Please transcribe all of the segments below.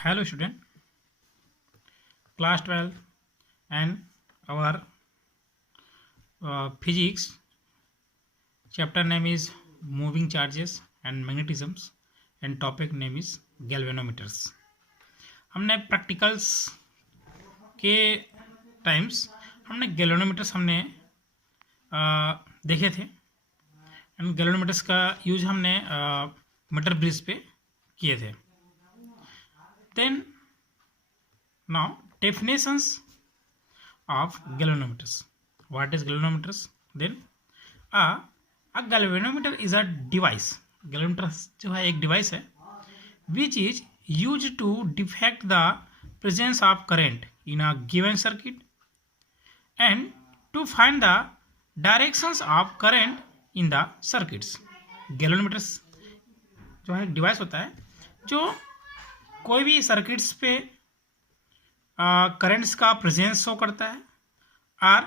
Hello student, class 12 and our physics chapter name is moving charges and magnetisms and topic name is galvanometers. हमने practicals के times हमने गैल्वेनोमीटर्स हमने देखे थे and गैल्वेनोमीटर्स का यूज हमने मीटर ब्रिज पे किए थे. Then now definitions of galvanometers. What is galvanometers? Then a galvanometer is a device. galvanometer जो है एक डिवाइस है which is used to detect the presence of current in a given circuit and to find the directions of current in the circuits. galvanometers जो है एक device होता है जो कोई भी सर्किट्स पे करेंट्स का प्रेजेंस शो करता है और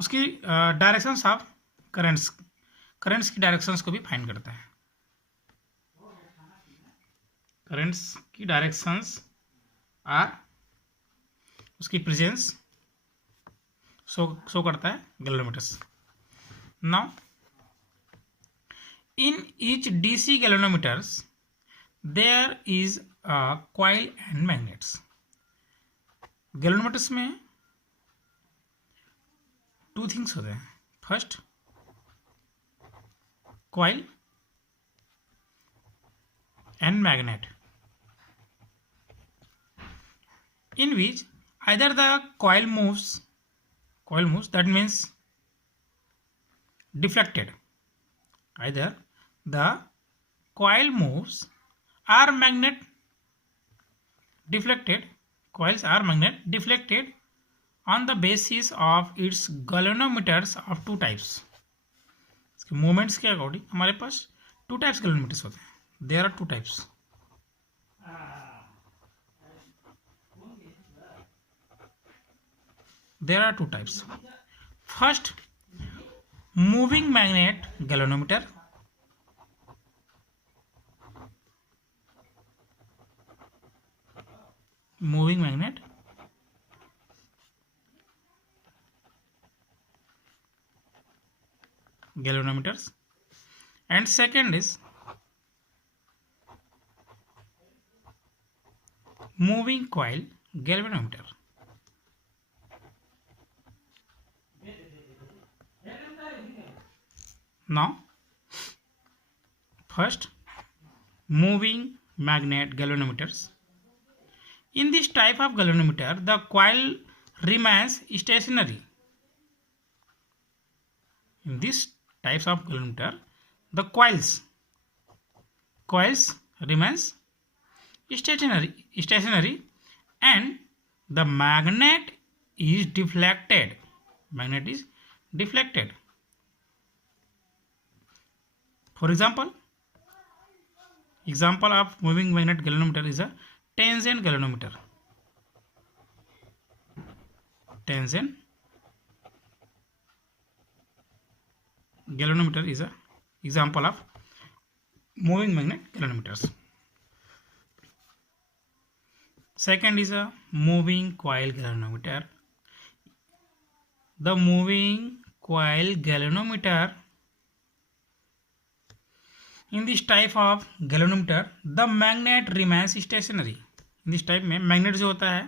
उसकी डायरेक्शंस ऑफ करेंट्स की डायरेक्शंस को भी फाइंड करता है. करेंट्स की डायरेक्शंस और उसकी प्रेजेंस शो करता है galvanometers. Now in each DC galvanometers there is a coil and magnets. Galvanometers में टू थिंग्स होते हैं. First coil and magnet in which either the coil moves that means deflected, either the coil moves or magnet deflected, coils are magnet deflected on the basis of its galvanometers of two types. इसके moments के according हमारे पास two types galvanometers होते हैं. There are two types. There are two types. First, moving magnet galvanometer. Moving magnet galvanometers. And second is moving coil galvanometer. Now, first, moving magnet galvanometers. In this type of galvanometer, the coil remains stationary. In this types of galvanometer, the coils remains stationary, and the magnet is deflected. Magnet is deflected. For example of moving magnet galvanometer is a tangent galvanometer. Tangent galvanometer is a example of moving magnet galvanometers. Second is a moving coil galvanometer. The moving coil galvanometer, in this type of galvanometer, the magnet remains stationary. In this type में magnet जो होता है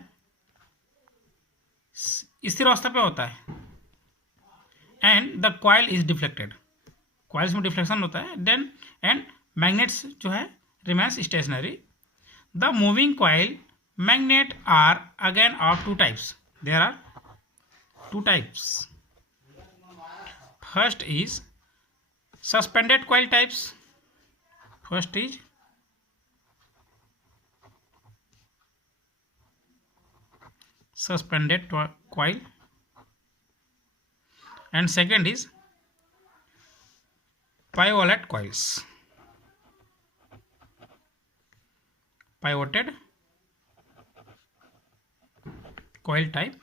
स्थिर अवस्था पे होता है and the coil is deflected. Coils में डिफ्लेक्शन होता है देन एंड मैग्नेट्स जो है remains stationary. The moving coil magnet are again of two types. There are two types. First is suspended coil types. First is suspended coil and second is pivoted coils. Pivoted coil type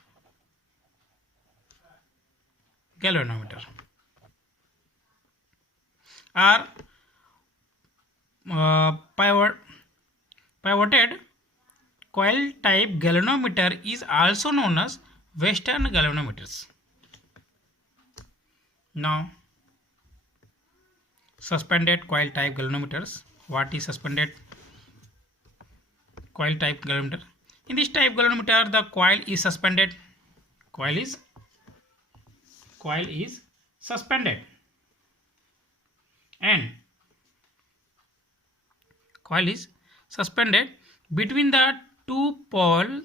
galvanometer are Pivoted coil type galvanometer is also known as Western galvanometers. Now, suspended coil type galvanometers. What is suspended coil type galvanometer? In this type galvanometer, the coil is suspended. Coil is suspended, and coil is suspended between the two pole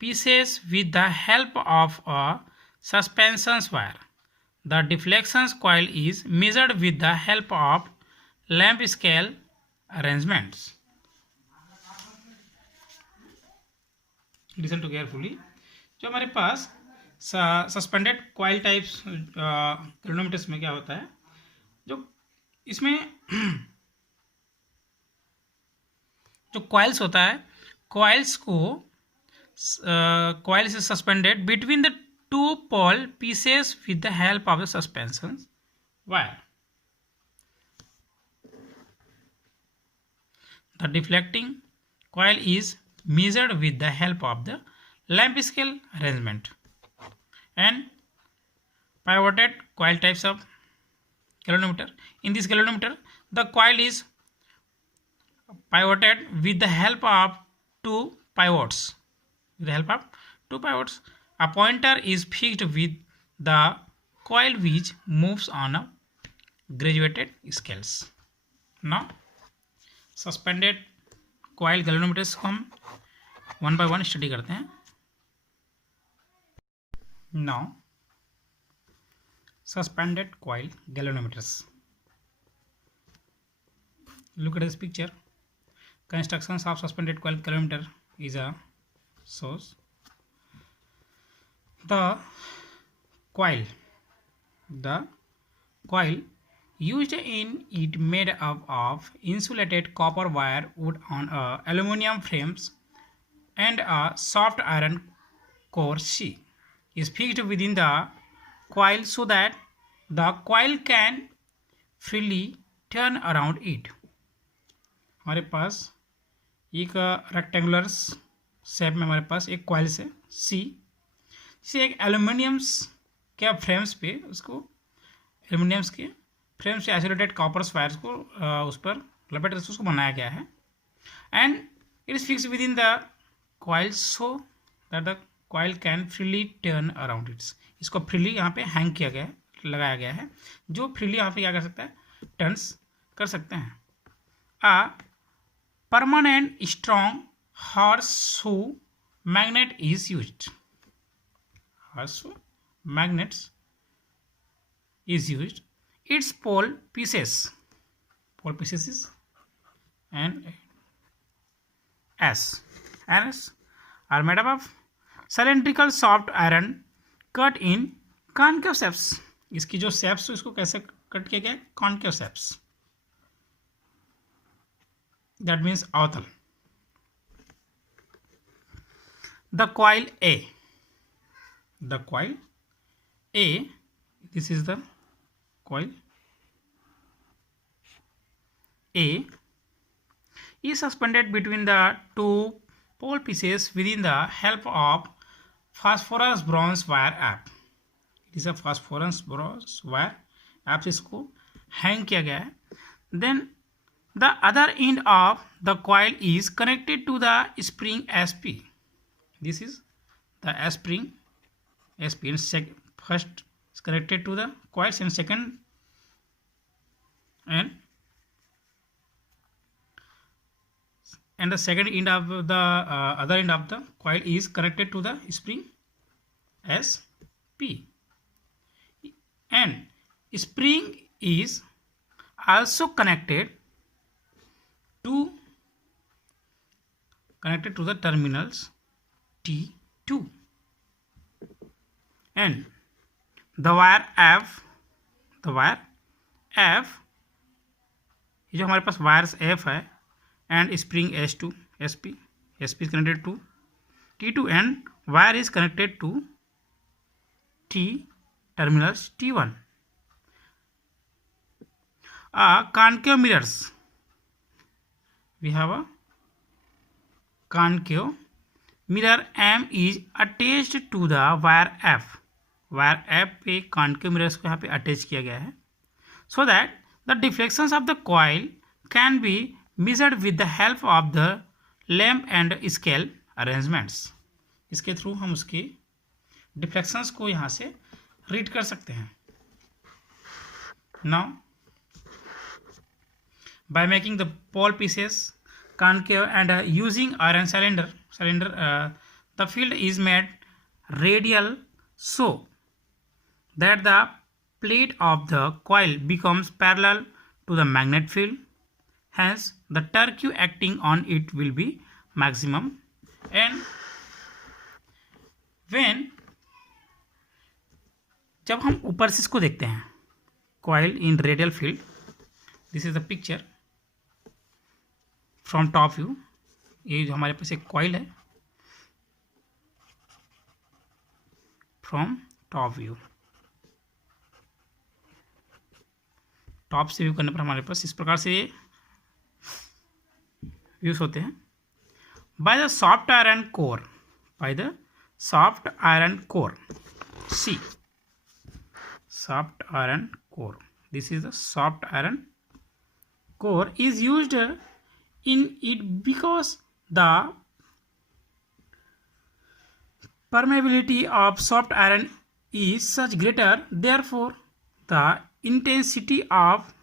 pieces with the help of a suspension wire. The deflection coil is measured with the help of lamp scale arrangements. Listen to carefully. जो हमारे पास suspended coil types galvanometers में क्या होता है, जो इसमें जो coils होता है, कॉइल्स को coil is suspended between the two pole pieces with the help of the suspension wire. The deflecting coil is measured with the help of the lamp scale arrangement. And pivoted coil types of galvanometer. In this galvanometer, the coil is pivoted with the help of two pivots. With the help of two pivots, a pointer is fixed with the coil which moves on a graduated scales. Now, suspended coil galvanometers को हम one by one study करते हैं. Now, suspended coil galvanometers. Look at this picture. Constructions of suspended coil galvanometer is a source. The coil used in it made up of insulated copper wire wood on aluminum frames and a soft iron core sheet is fixed within the coil so that the coil can freely turn around it. हमारे पास एक rectangular shape में हमारे पास एक coils है सी, जिसे एक aluminiums के frames पे आइसोलेटेड कॉपर्स वायर्स को उस पर लपेट कर उसको बनाया गया है. And it is fix with in the coil so that the coil can freely turn around its. इसको फ्रीली यहाँ पे हैंग किया गया है, लगाया गया है, जो फ्रीली यहाँ पे क्या कर सकता है, टर्न्स कर सकते हैं. आ permanent strong horseshoe magnet is used. Horseshoe magnets is used. Its pole pieces is and S are made up of cylindrical soft iron cut in concave shapes. इसकी जो shapes इसको कैसे कट किया गया, concave shapes. That means अवतल. The coil A. This is the coil A is suspended between the two pole pieces within the help of phosphorus bronze wire app. It is a phosphorus bronze wire app से इसको hang किया गया है. Then the other end of the coil is connected to the spring SP. This is the spring SP. First is connected to the coils and second and the second end of the other end of the coil is connected to the spring SP. And spring is also connected to the terminals T2 and the wire F ये जो हमारे पास wires F है and spring S2 SP is connected to T2 and wire is connected to T terminals T1. Concave mirrors. We have a concave mirror M is attached to the wire F. Wire F पे concave mirrors को यहाँ पे attach किया गया है, so that the deflections of the coil can be measured with the help of the lamp and scale arrangements. इसके through हम उसके डिफ्लेक्शंस को यहाँ से रीड कर सकते हैं. Now, by making the pole pieces concave and using iron cylinder, the field is made radial so that the plate of the coil becomes parallel to the magnet field. Hence, the torque acting on it will be maximum. And when जब हम ऊपर से इसको देखते हैं, coil in radial field, this is the picture from top view. ये जो हमारे पास एक coil है, from top view, टॉप से व्यू करने पर हमारे पास इस प्रकार से व्यूज होते हैं. By the soft iron core, by the soft iron core, see soft iron core, this is the soft iron core is used in it because the permeability of soft iron is such greater, therefore the intensity of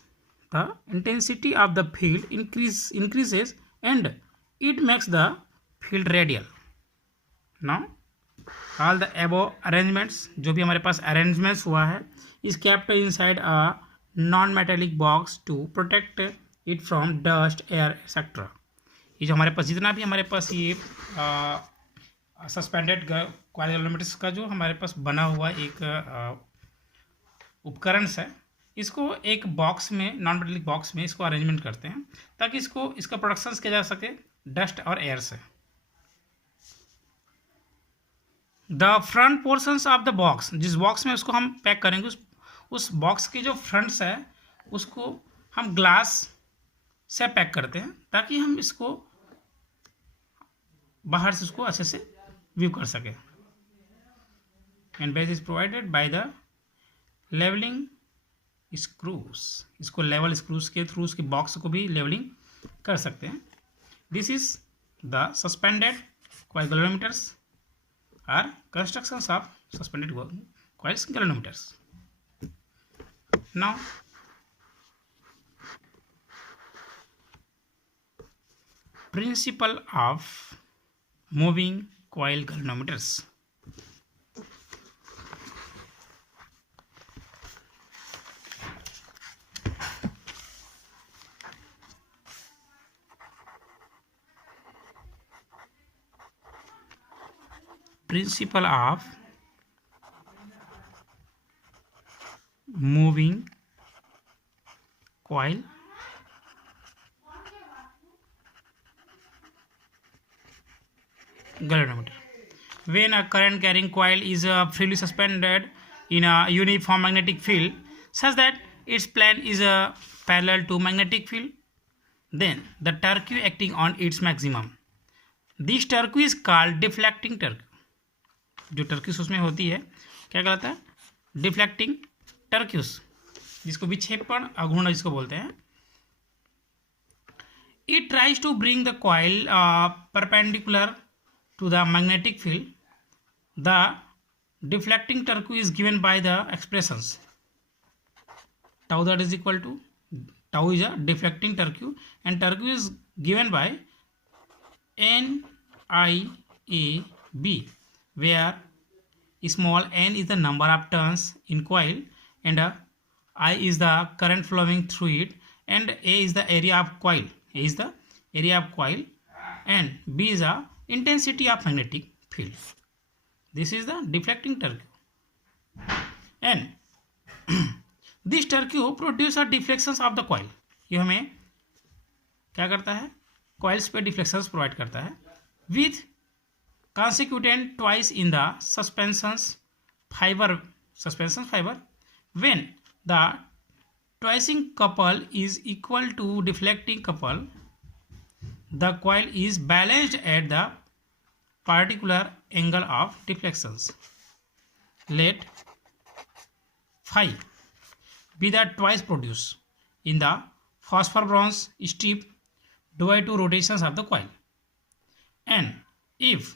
the field increases and it makes the field radial. Now all the above arrangements, जो भी हमारे पास arrangements हुआ है, is kept inside a non-metallic box to protect it from dust, air, etc. ये जो हमारे पास जितना भी हमारे पास ये सस्पेंडेड कॉइल गैल्वेनोमीटर्स का जो हमारे पास बना हुआ एक उपकरण है, इसको एक बॉक्स में, नॉन मेटेलिक बॉक्स में इसको अरेंजमेंट करते हैं ताकि इसका प्रोडक्शन किया जा सके डस्ट और एयर से. The front portions of the box, जिस बॉक्स में उसको हम पैक करेंगे, उस बॉक्स के जो फ्रंट्स है उसको हम ग्लास से पैक करते हैं ताकि हम इसको बाहर से उसको अच्छे से व्यू कर सके. And base is provided by the levelling screws, इसको लेवल स्क्रूज के थ्रू उसके बॉक्स को भी लेवलिंग कर सकते हैं. This is the suspended coil galvanometers are constructions of suspended coils galvanometers. Now, principle of moving coil galvanometers. Principle of moving coil galvanometer. When a current carrying coil is freely suspended in a uniform magnetic field such that its plane is parallel to magnetic field, then the torque acting on its maximum. This torque is called deflecting torque. जो टर्क्यूस उसमें होती है क्या कहलाता है? Deflecting टर्क्यूस, जिसको विक्षेपण अघूर्ण जिसको बोलते हैं. It tries to bring the coil perpendicular to the magnetic field. The deflecting torque is given by the expressions tau that is equal to, tau is a deflecting torque and torque is given by NIAB, where small n is the number of turns in coil and I is the current flowing through it and A is the area of coil, and B is the intensity of magnetic field. This is the deflecting torque and this torque produce a deflections of the coil. ये हमें क्या करता है? coils पे deflections provide करता है with consecutive twice in the suspension fiber. When the twisting couple is equal to deflecting couple, the coil is balanced at the particular angle of deflections. Let phi be the twice produced in the phosphor bronze strip divided to rotations of the coil, and if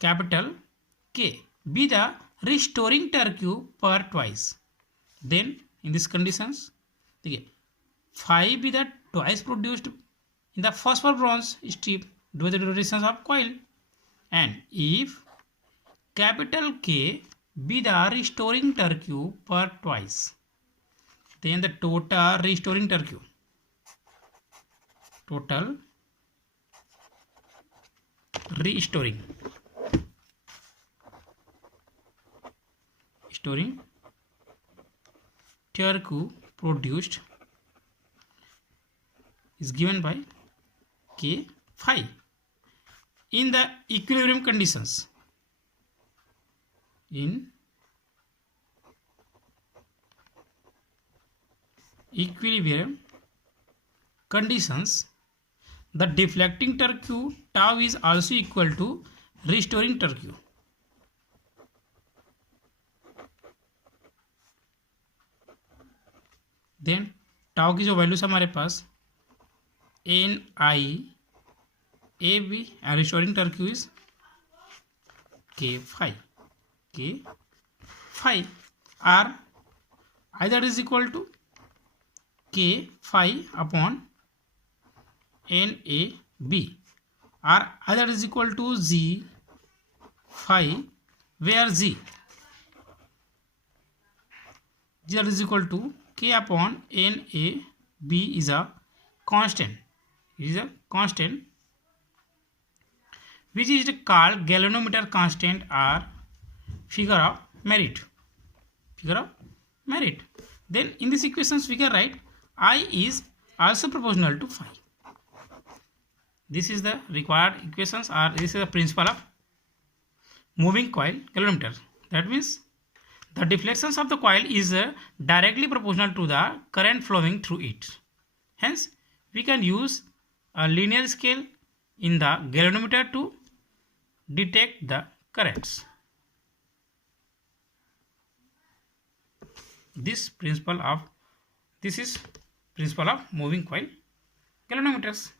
capital K be the restoring torque per twice, then in these conditions देखिए phi be the twice produced in the phosphor bronze strip divided to rotations of coil, and if capital K be the restoring torque per twice, then the total restoring torque, total restoring torque produced is given by K phi in the equilibrium conditions. In equilibrium conditions, the deflecting torque tau is also equal to restoring torque. Then tau की जो values हमारे पास N I A B and restoring torque is K five R I that is equal to K five upon N A B R I that is equal to G five where G that is equal to K upon N A B is a constant. It is a constant which is called galvanometer constant or figure of merit. Then in this equations we can write I is also proportional to phi. This is the required equations, or this is the principle of moving coil galvanometer. That means the deflections of the coil is directly proportional to the current flowing through it. Hence, we can use a linear scale in the galvanometer to detect the currents. This is principle of moving coil galvanometers.